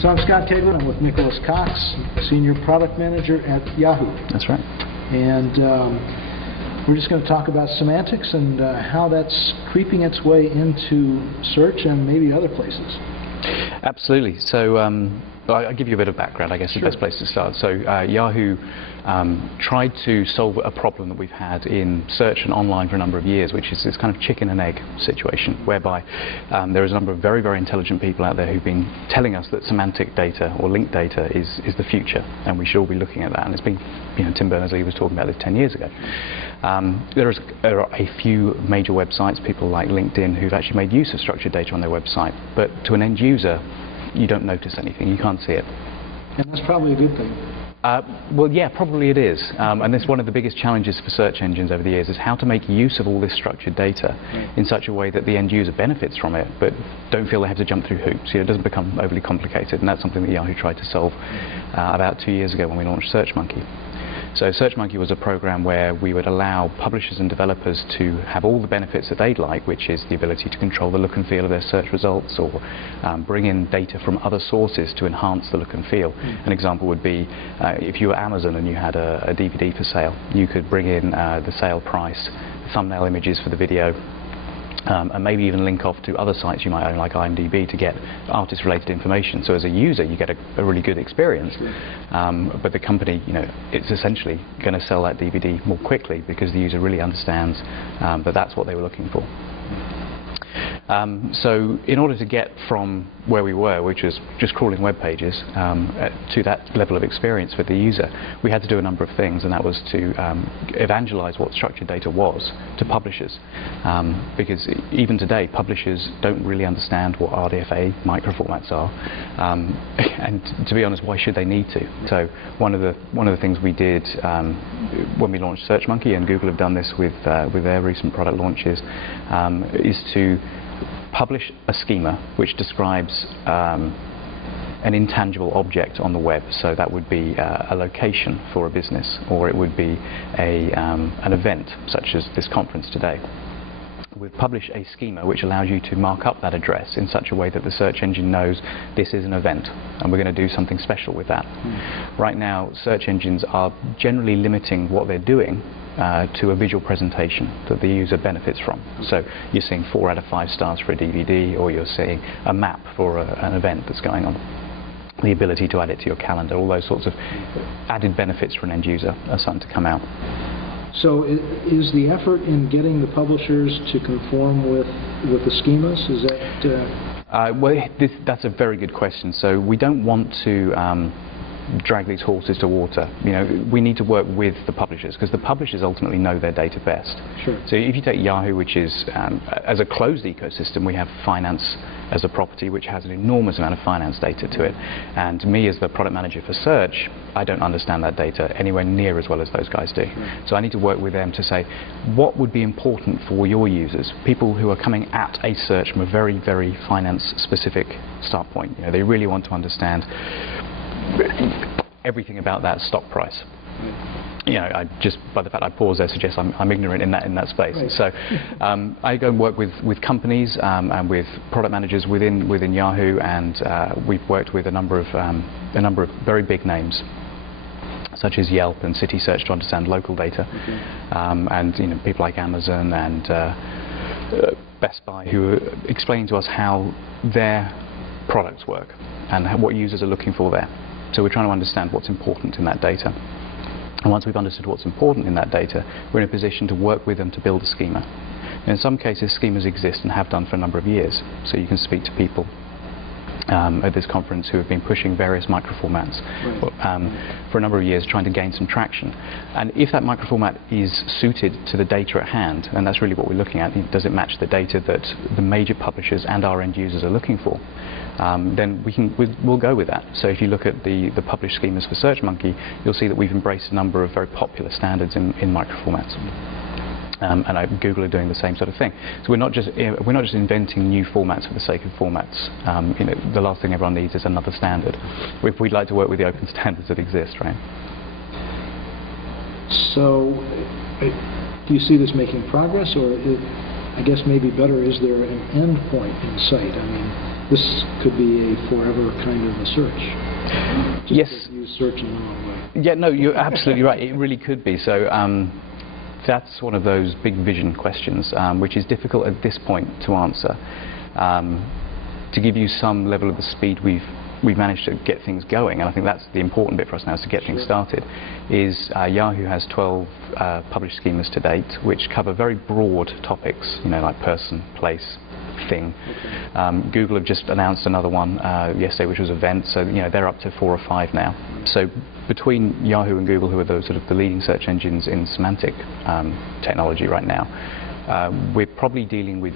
So I'm Scott Koegler. I'm with Nicholas Cox, Senior Product Manager at Yahoo. That's right. And we're just going to talk about semantics and how that's creeping its way into search and maybe other places. Absolutely. So I'll give you a bit of background, I guess, the best place to start. So Yahoo tried to solve a problem that we've had in search and online for a number of years, which is this kind of chicken and egg situation, whereby there is a number of very, very intelligent people out there who've been telling us that semantic data or linked data is the future, and we should all be looking at that. And it's been, Tim Berners-Lee was talking about this 10 years ago. There are a few major websites, people like LinkedIn, who've actually made use of structured data on their website, but to an end user, you don't notice anything, you can't see it. And that's probably a good thing. Well, yeah, probably it is. And that's one of the biggest challenges for search engines over the years, is how to make use of all this structured data in such a way that the end user benefits from it, but don't feel they have to jump through hoops. It doesn't become overly complicated, and that's something that Yahoo tried to solve about 2 years ago when we launched SearchMonkey. So SearchMonkey was a program where we would allow publishers and developers to have all the benefits that they'd like, which is the ability to control the look and feel of their search results, or bring in data from other sources to enhance the look and feel. An example would be if you were Amazon and you had a DVD for sale, you could bring in the sale price, thumbnail images for the video, and maybe even link off to other sites you might own, like IMDb, to get artist-related information. So as a user, you get a really good experience. But the company, it's essentially going to sell that DVD more quickly because the user really understands that that's what they were looking for. So in order to get from where we were, which was just crawling web pages, to that level of experience for the user, we had to do a number of things, and that was to evangelize what structured data was to publishers. Because even today, publishers don't really understand what RDFA microformats are. And to be honest, why should they need to? So one of the things we did when we launched SearchMonkey, and Google have done this with their recent product launches, is to publish a schema which describes an intangible object on the web. So that would be a location for a business, or it would be an event, such as this conference today. We've published a schema which allows you to mark up that address in such a way that the search engine knows this is an event, and we're going to do something special with that. Right now, search engines are generally limiting what they're doing to a visual presentation that the user benefits from. So you're seeing 4 out of 5 stars for a DVD, or you're seeing a map for an event that's going on. The ability to add it to your calendar, all those sorts of added benefits for an end user are starting to come out. So is the effort in getting the publishers to conform with the schemas, is that... Well, that's a very good question. So we don't want to drag these horses to water. We need to work with the publishers, because the publishers ultimately know their data best. Sure. So if you take Yahoo, which is, as a closed ecosystem, we have finance as a property which has an enormous amount of finance data to it. And me, as the product manager for search, I don't understand that data anywhere near as well as those guys do. Sure. So I need to work with them to say, what would be important for your users, people who are coming at a search from a very, very finance-specific start point. They really want to understand everything about that stock price. I just, by the fact I pause there, suggests I'm ignorant in that space. Right. So I go and work with companies and with product managers within Yahoo, and we've worked with a number of very big names, such as Yelp and City Search, to understand local data, and people like Amazon and Best Buy, who are explaining to us how their products work and what users are looking for there. So we're trying to understand what's important in that data. And once we've understood what's important in that data, we're in a position to work with them to build a schema. And in some cases, schemas exist and have done for a number of years. So you can speak to people at this conference who have been pushing various microformats for a number of years, trying to gain some traction. And if that microformat is suited to the data at hand, and that's really what we're looking at, does it match the data that the major publishers and our end users are looking for, then we'll go with that. So if you look at the published schemas for SearchMonkey, you'll see that we've embraced a number of very popular standards in microformats. And Google are doing the same sort of thing. So we're not just inventing new formats for the sake of formats. The last thing everyone needs is another standard. We'd like to work with the open standards that exist, right? So, do you see this making progress, or I guess maybe better, is there an end point in sight? I mean, this could be a forever kind of a search. Yes. Use search in the wrong way. Yeah, no, you're absolutely right. It really could be. So that's one of those big vision questions, which is difficult at this point to answer. To give you some level of the speed we've managed to get things going, and I think that's the important bit for us now, is to get things started, is Yahoo has 12 published schemas to date, which cover very broad topics, like person, place, thing. Google have just announced another one yesterday, which was event, so they're up to 4 or 5 now. So between Yahoo and Google, who are the leading search engines in semantic technology right now, we're probably dealing with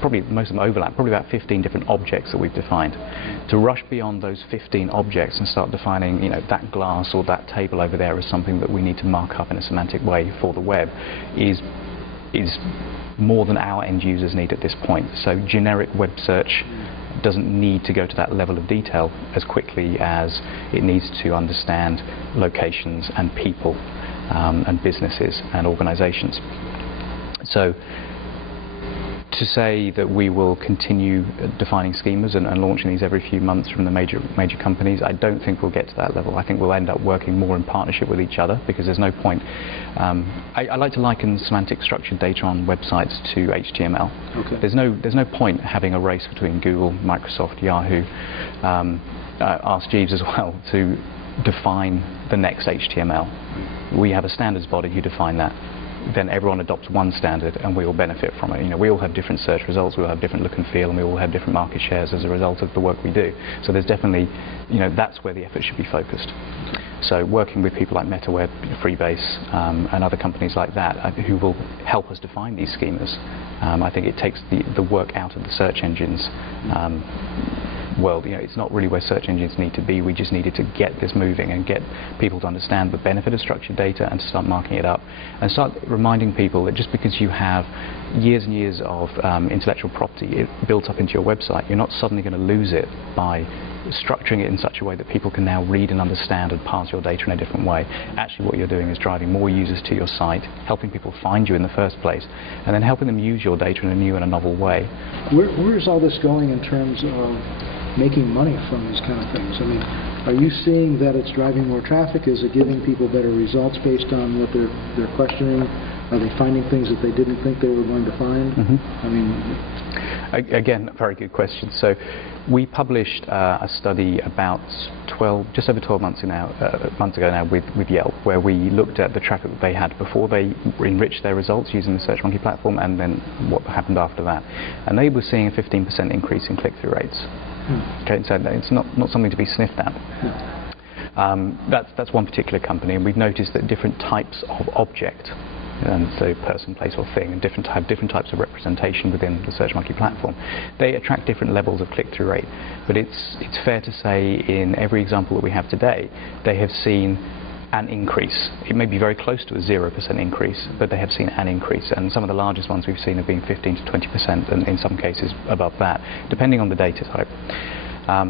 probably most of them overlap, probably about 15 different objects that we've defined. To rush beyond those 15 objects and start defining, that glass or that table over there as something that we need to mark up in a semantic way for the web is more than our end users need at this point. So generic web search doesn't need to go to that level of detail as quickly as it needs to understand locations and people and businesses and organizations. So to say that we will continue defining schemas and launching these every few months from the major companies, I don't think we'll get to that level. I think we'll end up working more in partnership with each other, because there's no point. I like to liken semantic structured data on websites to HTML. Okay. There's no point having a race between Google, Microsoft, Yahoo, Ask Jeeves as well, to define the next HTML. We have a standards body who define that. Then everyone adopts one standard and we all benefit from it. We all have different search results, we all have different look and feel, and we all have different market shares as a result of the work we do. So there's definitely, that's where the effort should be focused. So working with people like MetaWeb, Freebase, and other companies like that who will help us define these schemas, I think it takes the work out of the search engines world. It's not really where search engines need to be. We just needed to get this moving and get people to understand the benefit of structured data and to start marking it up and start reminding people that just because you have years and years of intellectual property built up into your website, you're not suddenly going to lose it by structuring it in such a way that people can now read and understand and parse your data in a different way. Actually, what you're doing is driving more users to your site, helping people find you in the first place, and then helping them use your data in a new and a novel way. Where is all this going in terms of making money from these kind of things? I mean, are you seeing that it's driving more traffic? Is it giving people better results based on what they're questioning? Are they finding things that they didn't think they were going to find? Mm-hmm. I mean, again, a very good question. So we published a study about just over 12 months ago now with Yelp, where we looked at the traffic that they had before they enriched their results using the SearchMonkey platform, and then what happened after that. And they were seeing a 15% increase in click-through rates. Okay, so it's not something to be sniffed at. That's one particular company, and we've noticed that different types of object, so person, place or thing, and have different types of representation within the SearchMonkey platform. They attract different levels of click-through rate, but it's fair to say in every example that we have today, they have seen an increase. It may be very close to a 0% increase, but they have seen an increase, and some of the largest ones we've seen have been 15 to 20%, and in some cases above that, depending on the data type.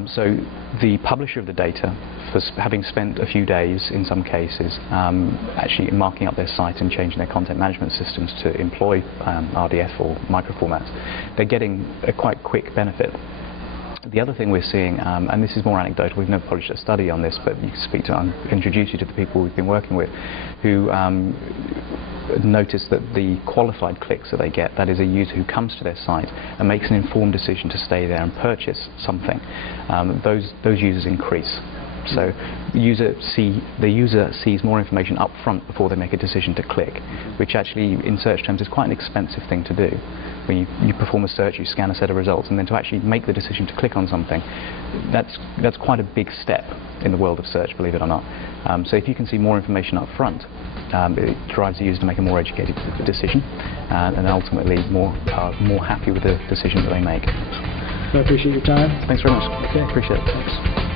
So the publisher of the data, for having spent a few days in some cases actually marking up their site and changing their content management systems to employ RDF or microformats, they're getting a quite quick benefit. The other thing we're seeing, and this is more anecdotal, we've never published a study on this, but you can introduce you to the people we've been working with who notice that the qualified clicks that they get, that is a user who comes to their site and makes an informed decision to stay there and purchase something, those users increase. So the user sees more information up front before they make a decision to click, which actually in search terms is quite an expensive thing to do. When you perform a search, you scan a set of results, and then to actually make the decision to click on something, that's quite a big step in the world of search, believe it or not. So if you can see more information up front, it drives the user to make a more educated decision, and ultimately more happy with the decision that they make. I appreciate your time. Thanks very much. Okay. Appreciate it. Thanks.